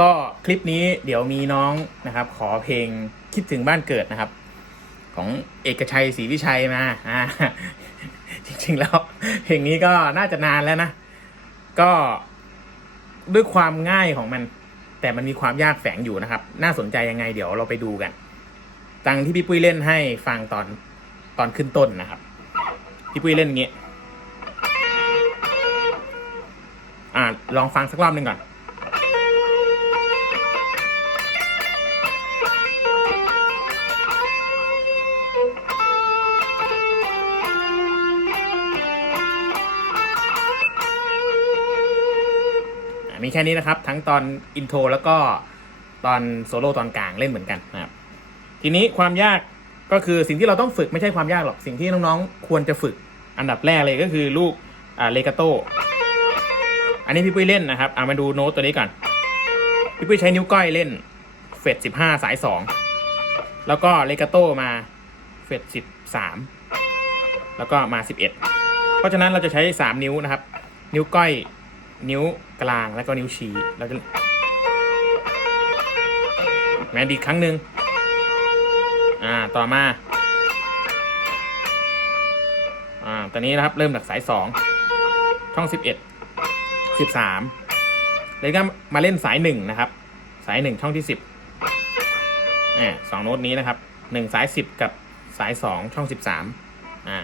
ก็คลิปนี้เดี๋ยวมีน้องนะครับ ขอเพลงคิดถึงบ้านเกิดนะครับ ของเอกชัยศรีวิชัยมาอ่าจริงๆแล้วเพลงนี้ก็น่าจะนานแล้วนะ ก็ด้วยความง่ายของมัน แต่มันมีความยากแฝงอยู่นะครับ น่าสนใจยังไงเดี๋ยวเราไปดูกันตังที่พี่ปุ้ยเล่นให้ฟังตอนตอนขึ้นต้นนะครับ พี่ปุ้ยเล่นอย่างงี้อ่าลองฟังสักรอบหนึ่งก่อน มีแค่นี้นะครับ ทั้งตอนอินโทรแล้วก็ตอนโซโล่ตอนกลางเล่นเหมือนกันนะครับ ทีนี้ความยากก็คือสิ่งที่เราต้องฝึกไม่ใช่ความยากหรอกสิ่งที่น้องๆ ควรจะฝึกอันดับแรกเลยก็คือลูกอ่าเลกาโตอันนี้พี่ปุ้ยเล่นนะครับเอามาดูโน้ตตัวนี้ก่อน พี่ปุ้ยใช้นิ้วก้อยเล่นเฟดสิบห้าสายสองแล้วก็เลกาโตมาเฟดสิบสามแล้วก็มาสิบเอ็ดเพราะฉะนั้นเราจะใช้สามนิ้วนะครับ นิ้วก้อย นิ้วกลางแล้วก็นิ้วชี้เราจะแมนดีครั้งหนึ่งอ่าต่อมาอ่าตอนนี้นะครับเริ่มจากสายสองช่องสิบเอ็ดสิบสามเลยก็มาเล่นสายหนึ่งนะครับ สายหนึ่งช่องที่สิบอ่าสองโน้ตนี้นะครับหนึ่งสายสิบกับสายสองช่องสิบสามอ่า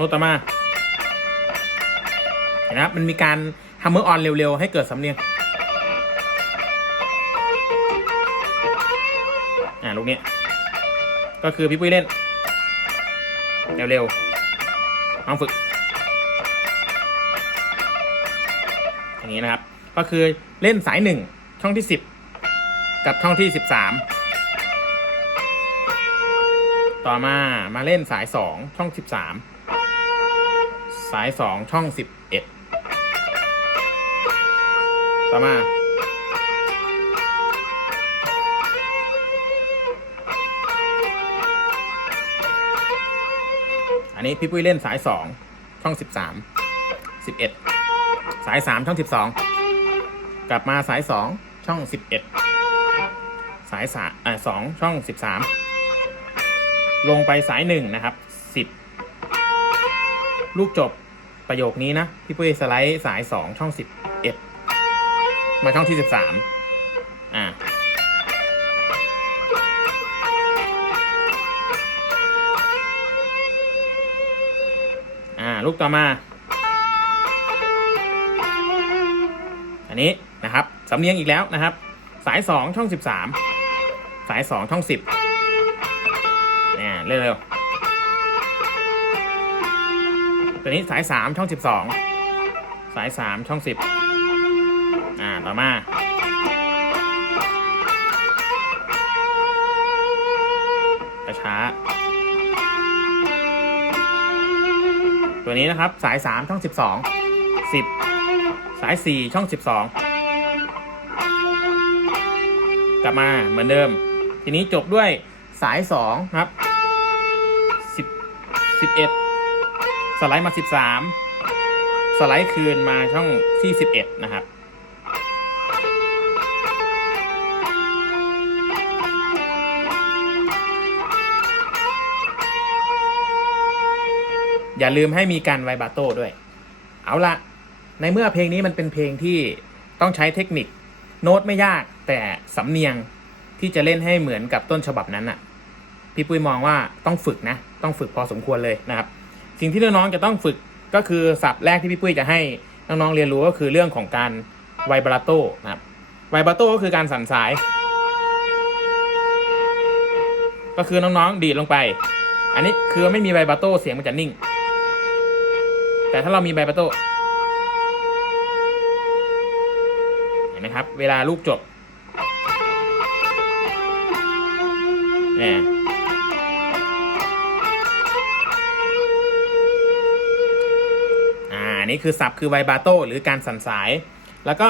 นตต่อมาเห็นนะครับมันมีการฮัมเมอร์ออนเร็ว ๆ ให้เกิดสำเนียงอ่าลูกนี้ก็คือพี่ปุ้ยเล่น เร็วๆลองฝึก อย่างนี้นะครับ ก็คือเล่นสายหนึ่งช่องที่สิบกับช่องที่สิบสามต่อมามาเล่นสายสองช่องสิบสาม สายสองช่องสิบเอ็ดต่อมา อันนี้พี่ปุ้ยเล่นสายสองช่องสิบสามสิบเอ็ดสายสามช่องสิบสองกลับมาสายสองช่องสิบเอ็ดสายสามอ่าสองช่องสิบสามลงไปสายหนึ่งนะครับสิบ ลูกจบประโยคนี้นะ พี่ปุ้ยสไลด์สายสองช่องสิบเอ็ดมาช่องที่สิบสามอ่าอ่า ลูกต่อมา อันนี้นะครับสำเนียงอีกแล้วนะครับ สายสองช่องสิบสามสายสองช่องสิบเนี่ยเร็วๆ ตัวนี้สายสามช่องสิบสองสายสามช่องสิบอ่าต่อมาช้า ตัวนี้นะครับสายสามช่องสิบสองสิบสายสี่ช่องสิบสองกลับมาเหมือนเดิม ทีนี้จบด้วยสายสองครับสิบสิบเอ็ด สไลด์มา 13 สไลด์คืนมาช่องที่ 11 นะครับ อย่าลืมให้มีการไวบาโต้ด้วย เอาละในเมื่อเพลงนี้มันเป็นเพลงที่ต้องใช้เทคนิค โน้ตไม่ยากแต่สำเนียงที่จะเล่นให้เหมือนกับต้นฉบับนั้นน่ะ พี่ปุ้ยมองว่าต้องฝึกนะ ต้องฝึกพอสมควรเลยนะครับ สิ่งที่น้องๆจะต้องฝึกก็คือศัพท์แรกที่พี่ปุ้ยจะให้น้องๆเรียนรู้ก็คือเรื่องของการไวบราโตนะครับไวบราโตก็คือการสั่นสาย ก็คือน้องๆดีดลงไป อันนี้คือไม่มีไวบราโตเสียงมันจะนิ่ง แต่ถ้าเรามีไวบราโตเห็นไหมครับ เวลาลูกจบเนี่ย นนี้คือศัพท์คือไวบาโตหรือการสั่นสาย แล้วก็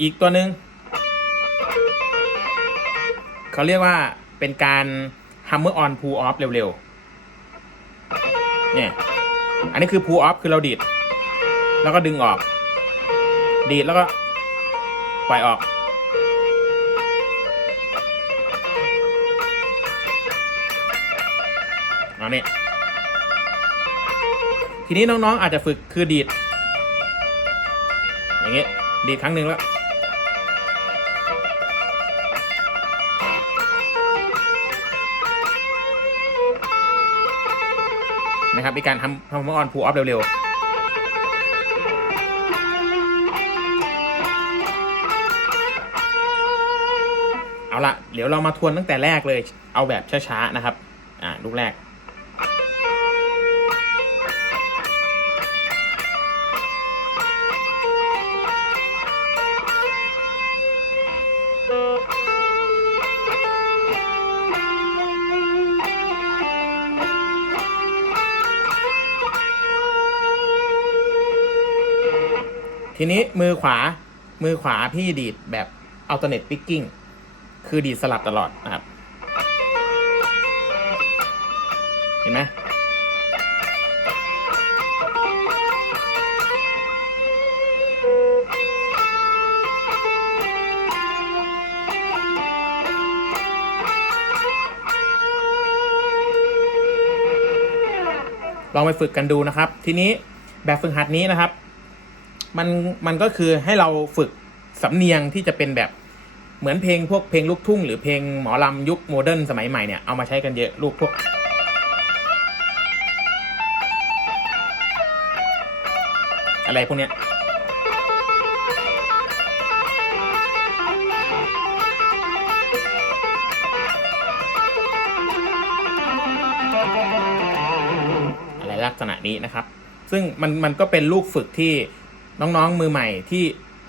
อีกตัวหนึ่งเขาเรียกว่าเป็นการ hammer on pull off เร็วๆ เนี่ย อันนี้คือ pull off คือเราดีด แล้วก็ดึงออก ดีดแล้วก็ปล่อยออก เอาเนี่ยทีนี้น้องๆอาจจะฝึกคือดีด อย่างเงี้ยดีครั้งหนึ่งแล้วนะครับมีการทำทำออนพูออฟเร็วๆเอาละเดี๋ยวเรามาทวนตั้งแต่แรกเลย เอาแบบช้าๆนะครับ อ่า ลูกแรก ทีนี้มือขวามือขวาพี่ดีดแบบ alternate picking คือดีดสลับตลอดนะครับ เห็นไหมลองไปฝึกกันดูนะครับ ทีนี้แบบฝึกหัดนี้นะครับ มันมันก็คือให้เราฝึกสำเนียงที่จะเป็นแบบเหมือนเพลงพวกเพลงลูกทุ่ง หรือเพลงหมอลำยุคโมเดิร์นสมัยใหม่เนี่ยเอามาใช้กันเยอะลูกพวกอะไรพวกเนี้ยอะไรลักษณะนี้นะครับ ซึ่งมันมันก็เป็นลูกฝึกที่ น้องๆมือใหม่ที่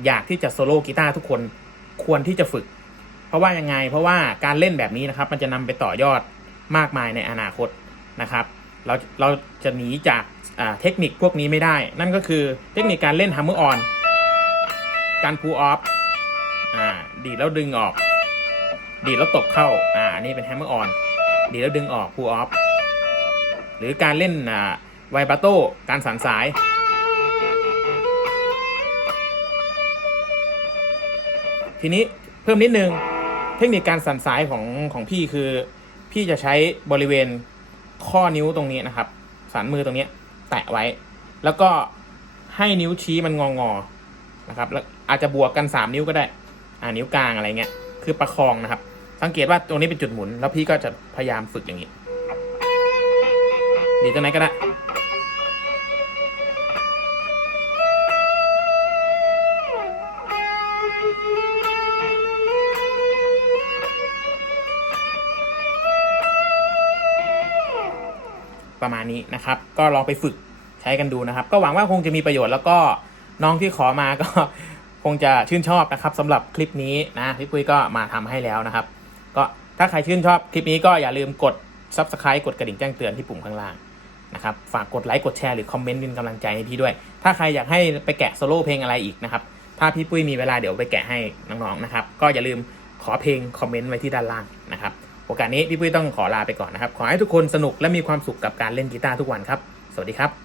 อยากที่จะโซโล่กีตาร์ทุกคนควรที่จะฝึก เพราะว่ายังไง เพราะว่าการเล่นแบบนี้นะครับ มันจะนำไปต่อยอดมากมายในอนาคตนะครับ เราเราจะหนีจากเทคนิคพวกนี้ไม่ได้ นั่นก็คือเทคนิคการเล่นฮัมเมอร์ออนการพูออฟดีดแล้วดึงออก ดีดแล้วตกเข้าอ่านี่เป็นแฮมเมอร์ออนดีดแล้วดึงออกพูออฟหรือการเล่นไวบาโต้การสั่นสาย ทีนี้เพิ่มนิดนึงเทคนิคการสั่นสายของของพี่คือ พี่จะใช้บริเวณข้อนิ้วตรงนี้นะครับ สันมือตรงนี้แตะไว้ แล้วก็ให้นิ้วชี้มันงองอๆนะครับแล้วอาจจะบวกกันสามนิ้วก็ได้ อ่านิ้วกลางอะไรเงี้ย คือประคองนะครับ สังเกตว่าตรงนี้เป็นจุดหมุน แล้วพี่ก็จะพยายามฝึกอย่างนี้ดีตรงไหนก็ได้ ประมาณนี้นะครับ ก็ลองไปฝึกใช้กันดูนะครับ ก็หวังว่าคงจะมีประโยชน์แล้วก็น้องที่ขอมาก็คงจะชื่นชอบนะครับสำหรับคลิปนี้นะพี่ปุ้ยก็มาทำให้แล้วนะครับ ก็ถ้าใครชื่นชอบคลิปนี้ก็อย่าลืมกด subscribe กดกระดิ่งแจ้งเตือนที่ปุ่มข้างล่างนะครับฝากกดไลค์กดแชร์หรือคอมเมนต์เป็นกำลังใจให้พี่ด้วย ถ้าใครอยากให้ไปแกะโซโล่เพลงอะไรอีกนะครับถ้าพี่ปุ้ยมีเวลาเดี๋ยวไปแกะให้น้องๆนะครับ ก็อย่าลืมขอเพลงคอมเมนต์ไว้ที่ด้านล่างนะครับ โอกาสนี้พี่ปุ้ยต้องขอลาไปก่อนนะครับ ขอให้ทุกคนสนุกและมีความสุขกับการเล่นกีตาร์ทุกวันครับ สวัสดีครับ